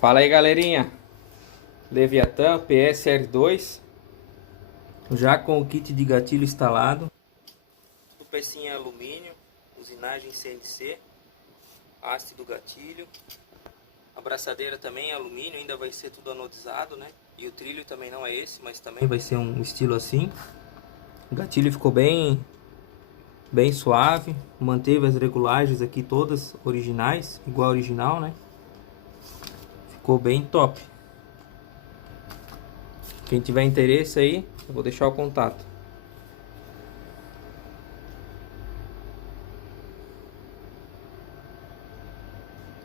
Fala aí, galerinha. Leviathan PSR2, já com o kit de gatilho instalado. O pecinho é alumínio, usinagem CNC, haste do gatilho. A braçadeira também é alumínio, ainda vai ser tudo anodizado, né? E o trilho também não é esse, mas também vai ser um estilo assim. O gatilho ficou bem suave, manteve as regulagens aqui todas originais, igual original, né? Ficou bem top. Quem tiver interesse aí, eu vou deixar o contato.